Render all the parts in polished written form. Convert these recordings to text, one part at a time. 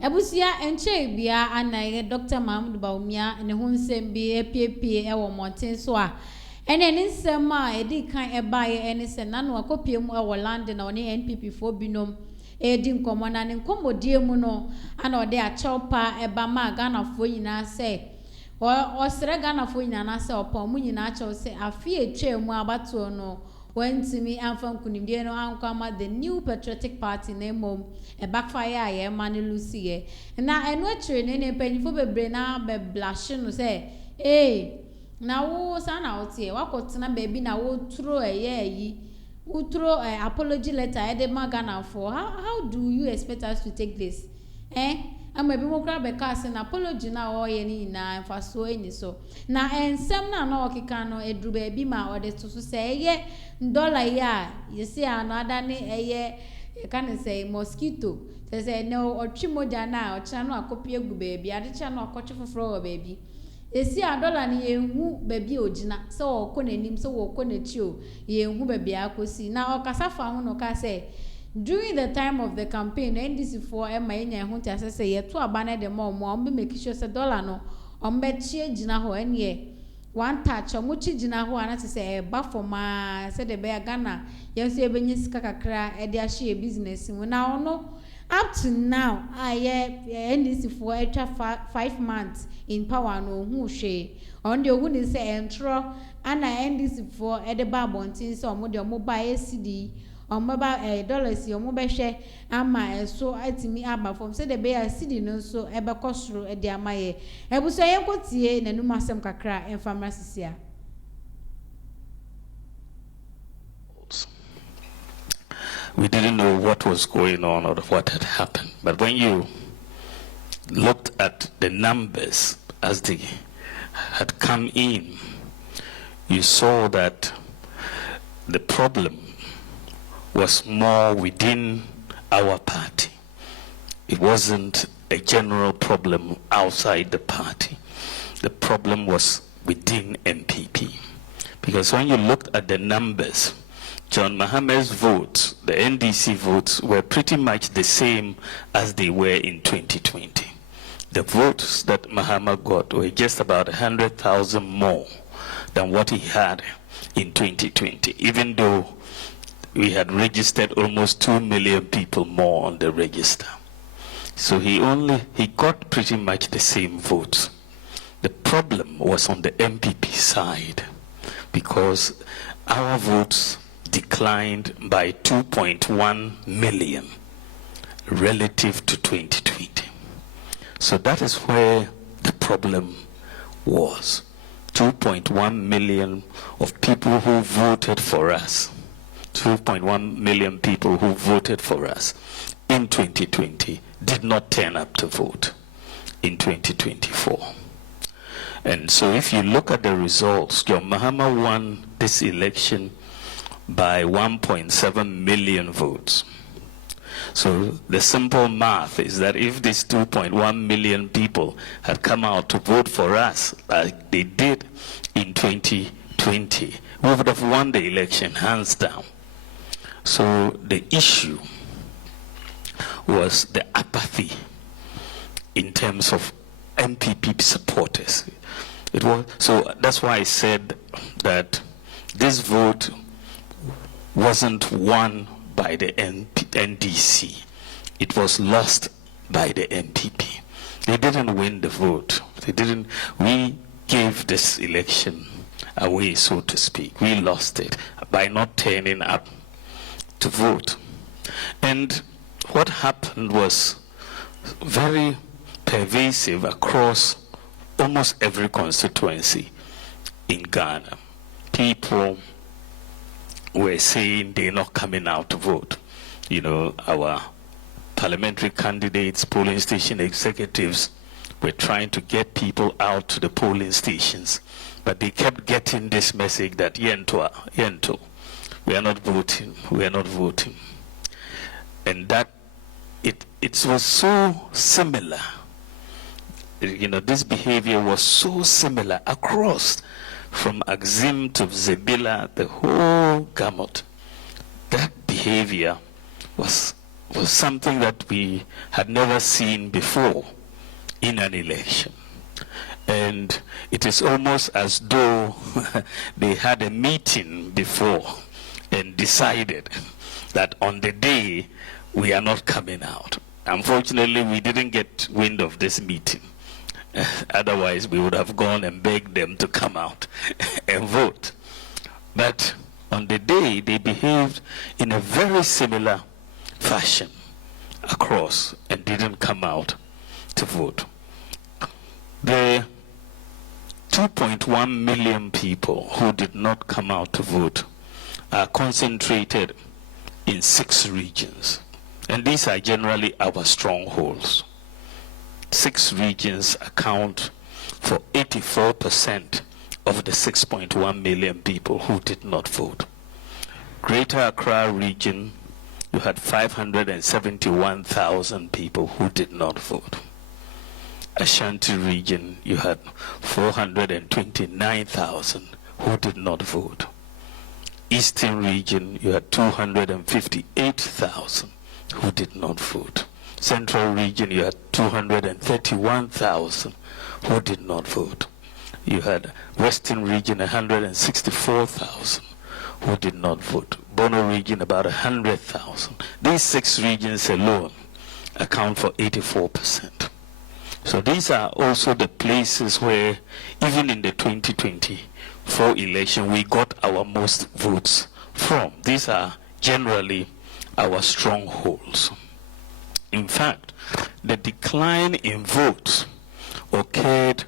Ebusia enche bia anaye Dr. Mahama Bawumia ne ho nsem bi epiepie e wo moten so a ene ne nsem a edi kan ebaye ene se na no akopie mu e wo land na one NPP fo binom edi nkomo na ne nkomodie mu no ana ode a chopa eba ma Ghana fo nyina se o sere Ghana fo nyina na se opa mu nyina acho se afi etwa mu abato no wentimi amfam kunimdie no ankwama the new patriotic party na mom e backfire aye man lucy na eno atire ne panyifo bebre na be blush no say na wo sana otie wakotena baby na wo tro yi utro apology letter e de magana for how do you expect us to take this ama bi mo kra be ka se na apology na o ye ni na emfa so eni so na ensem na okika no edru ba bi ma ode to so se ye dollar ya you see another ni eye can say mosquito say no otwi moja na ocha no akopie gu ba bi ade cha no akotwe foforo wa ba bi esi dollar ni yenhu ba bi ogina se wo konanim se wo konachi o yenhu ba bi akosi na okasa fa ho no ka say during the time of the campaign NDC for enya ho ti asese ye to abane de mo be make sure say dollar no ombe chie gina ho ene one touch omuchi gina ho ana say ba for ma say de be Ghana ye so ebenye sika kakra e de ahye business mu na ono up to now NDC for etwa 5 months in power no hu hwe on de ogu ni say entro ana NDC for e de ba bontin say omo de omo ba ACD omaba dollars yo mo behwe ama so atimi aba from say the be city no so ebe kosoro e de amaye ebuso yenkotie nanum asem kakra enfamra sisia. We didn't know what was going on or what had happened, but when you looked at the numbers as they had come in, you saw that the problem was more within our party. It wasn't a general problem outside the party. The problem was within MPP. Because when you looked at the numbers, John Mahama's votes, the NDC votes, were pretty much the same as they were in 2020. The votes that Mahama got were just about 100,000 more than what he had in 2020, even though we had registered almost 2 million people more on the register. So he got pretty much the same votes. The problem was on the MPP side because our votes declined by 2.1 million relative to 2020. So that is where the problem was. 2.1 million of people who voted for us. 2.1 million people who voted for us in 2020 did not turn up to vote in 2024. And so if you look at the results, John Mahama won this election by 1.7 million votes. So the simple math is that if these 2.1 million people had come out to vote for us like they did in 2020, we would have won the election hands down. So the issue was the apathy in terms of MPP supporters. So that's why I said that this vote wasn't won by the NDC. It was lost by the MPP. They didn't win the vote. We gave this election away, so to speak. We lost it by not turning up to vote. And what happened was very pervasive across almost every constituency in Ghana. People were saying they're not coming out to vote. You know, our parliamentary candidates, polling station executives were trying to get people out to the polling stations, but they kept getting this message that yento, we are not voting, we are not voting. And that it was so similar. You know, this behavior was so similar across from Axim to Zebila, the whole gamut, that behavior was something that we had never seen before in an election. And it is almost as though they had a meeting before and decided that on the day we are not coming out. Unfortunately, we didn't get wind of this meeting. Otherwise, we would have gone and begged them to come out and vote. But on the day, they behaved in a very similar fashion across and didn't come out to vote. The 2.1 million people who did not come out to vote are concentrated in 6 regions. And these are generally our strongholds. 6 regions account for 84% of the 6.1 million people who did not vote. Greater Accra region, you had 571,000 people who did not vote. Ashanti region, you had 429,000 who did not vote. Eastern region, you had 258,000 who did not vote. Central region, you had 231,000 who did not vote. You had Western region, 164,000 who did not vote. Bono region, about 100,000. These 6 regions alone account for 84%. So these are also the places where, even in the 2024 election, we got our most votes from. These are generally our strongholds. In fact, the decline in votes occurred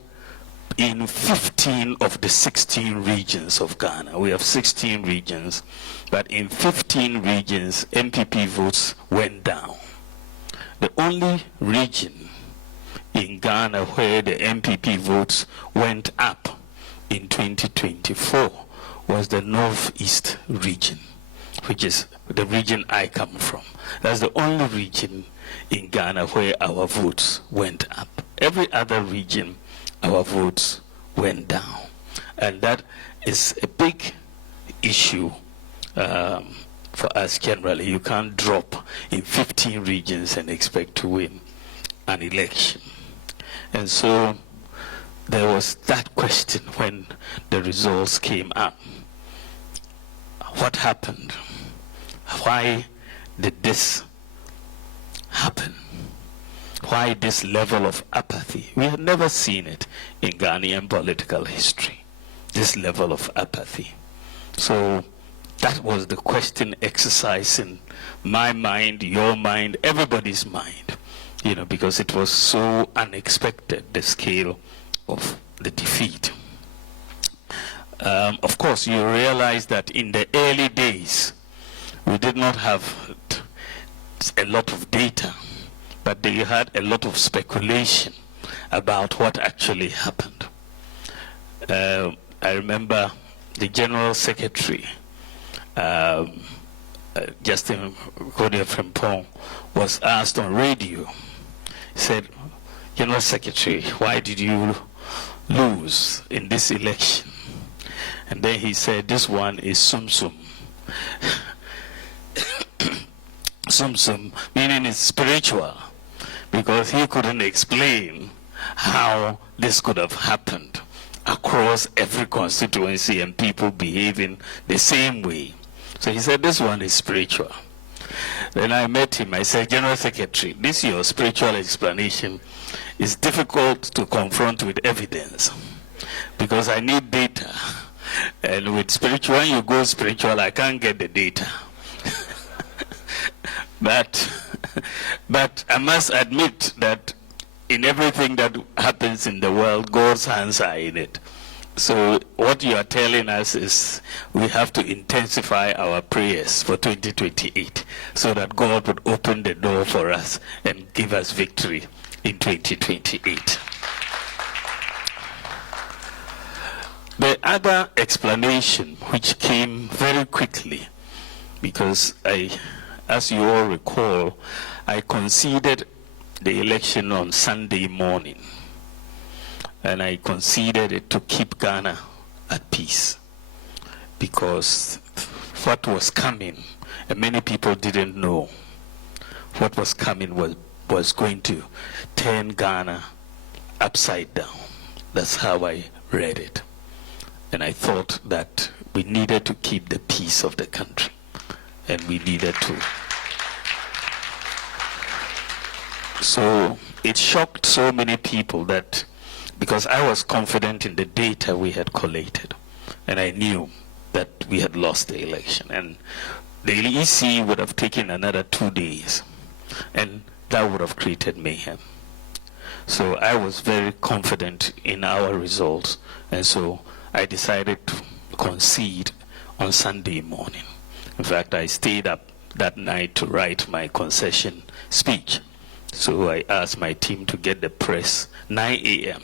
in 15 of the 16 regions of Ghana. We have 16 regions, but in 15 regions, MPP votes went down. The only region in Ghana where the MPP votes went up in 2024 was the Northeast region, which is the region I come from. That's the only region in Ghana where our votes went up. Every other region, our votes went down. And that is a big issue for us generally. You can't drop in 15 regions and expect to win an election. And so there was that question when the results came up. What happened? Why did this happen? Why this level of apathy? We had never seen it in Ghanaian political history, this level of apathy. So that was the question exercising my mind, your mind, everybody's mind, because it was so unexpected, the scale of the defeat. Of course, you realize that in the early days, we did not have a lot of data, but they had a lot of speculation about what actually happened. I remember the General Secretary, Justin Godefrempong, was asked on radio. He said, General Secretary, why did you lose in this election? And then he said, this one is Sum Sum. Sum Sum, meaning it's spiritual, because he couldn't explain how this could have happened across every constituency and people behaving the same way. So he said, this one is spiritual. Then I met him. I said, General Secretary, this your spiritual explanation is difficult to confront with evidence, because I need data. And with spiritual, when you go spiritual, I can't get the data. But I must admit that in everything that happens in the world, God's hands are in it. So what you are telling us is we have to intensify our prayers for 2028 so that God would open the door for us and give us victory in 2028. The other explanation, which came very quickly, because as you all recall, I conceded the election on Sunday morning. And I conceded it to keep Ghana at peace. Because what was coming, and many people didn't know what was coming was going to turn Ghana upside down. That's how I read it. And I thought that we needed to keep the peace of the country, and we needed to. So it shocked so many people that, because I was confident in the data we had collated, and I knew that we had lost the election, and the EC would have taken another 2 days, and that would have created mayhem. So I was very confident in our results, and so I decided to concede on Sunday morning. In fact, I stayed up that night to write my concession speech. So I asked my team to get the press 9 a.m.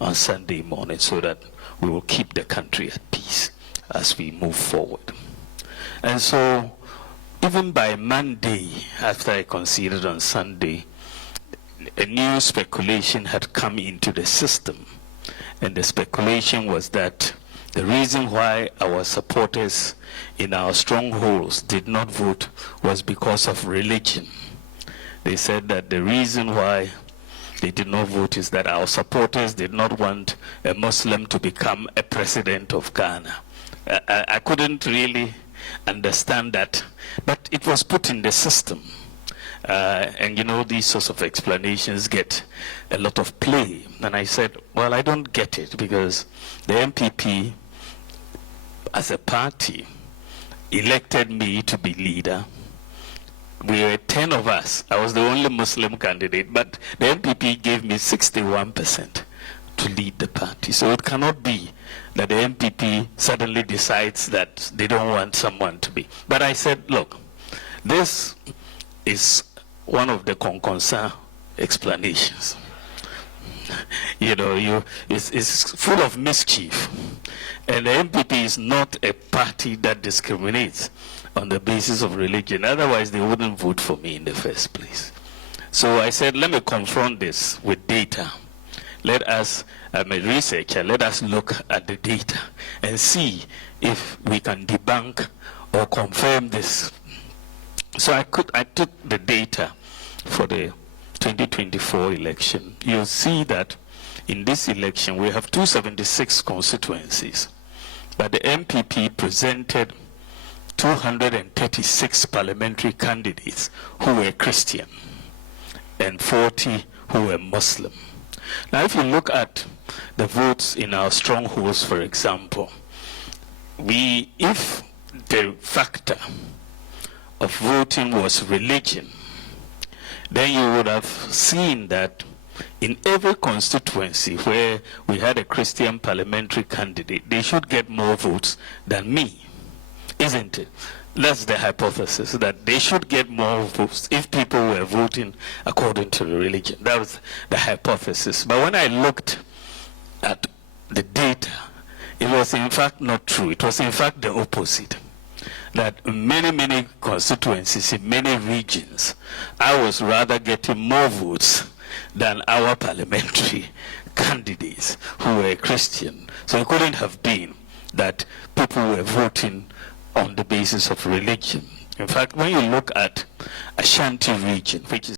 on Sunday morning so that we will keep the country at peace as we move forward. And so even by Monday, after I conceded on Sunday, a new speculation had come into the system. And the speculation was that the reason why our supporters in our strongholds did not vote was because of religion. They said that the reason why they did not vote is that our supporters did not want a Muslim to become a president of Ghana. I couldn't really understand that, but it was put in the system. And you know, these sorts of explanations get a lot of play. And I said, well, I don't get it, because the MPP, as a party, elected me to be leader. We were 10 of us. I was the only Muslim candidate, but the MPP gave me 61% to lead the party. So it cannot be that the MPP suddenly decides that they don't want someone to be. But I said, look, this is one of the concern explanations. You know, it's full of mischief. And the MPP is not a party that discriminates on the basis of religion. Otherwise, they wouldn't vote for me in the first place. So I said, let me confront this with data. Let us, I'm a researcher, let us look at the data and see if we can debunk or confirm this. So I took the data for the 2024 election. You'll see that in this election, we have 276 constituencies, but the MPP presented 236 parliamentary candidates who were Christian and 40 who were Muslim. Now, if you look at the votes in our strongholds, for example, if the factor of voting was religion, then you would have seen that in every constituency where we had a Christian parliamentary candidate, they should get more votes than me. Isn't it? That's the hypothesis, that they should get more votes if people were voting according to the religion. That was the hypothesis. But when I looked at the data, it was in fact not true. It was in fact the opposite. That many constituencies in many regions, I was rather getting more votes than our parliamentary candidates who were Christian. So it couldn't have been that people were voting on the basis of religion. In fact, when you look at Ashanti region, which is